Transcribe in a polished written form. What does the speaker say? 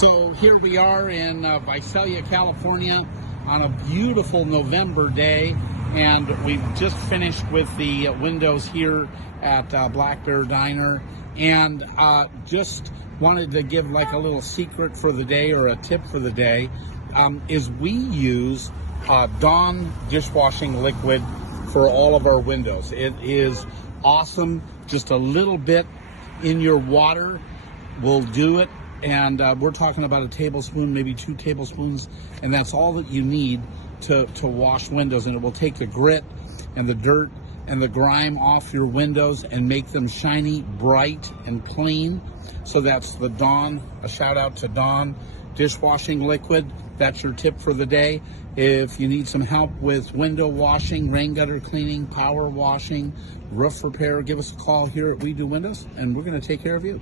So here we are in Visalia, California on a beautiful November day, and we've just finished with the windows here at Black Bear Diner, and just wanted to give like a little secret for the day or a tip for the day, is we use Dawn dishwashing liquid for all of our windows. It is awesome. Just a little bit in your water will do it. And we're talking about a tablespoon, maybe 2 tablespoons, and that's all that you need to wash windows. And it will take the grit and the dirt and the grime off your windows and make them shiny, bright, and clean. So that's the Dawn, a shout out to Dawn dishwashing liquid. That's your tip for the day. If you need some help with window washing, rain gutter cleaning, power washing, roof repair, give us a call here at We Do Windows, and we're going to take care of you.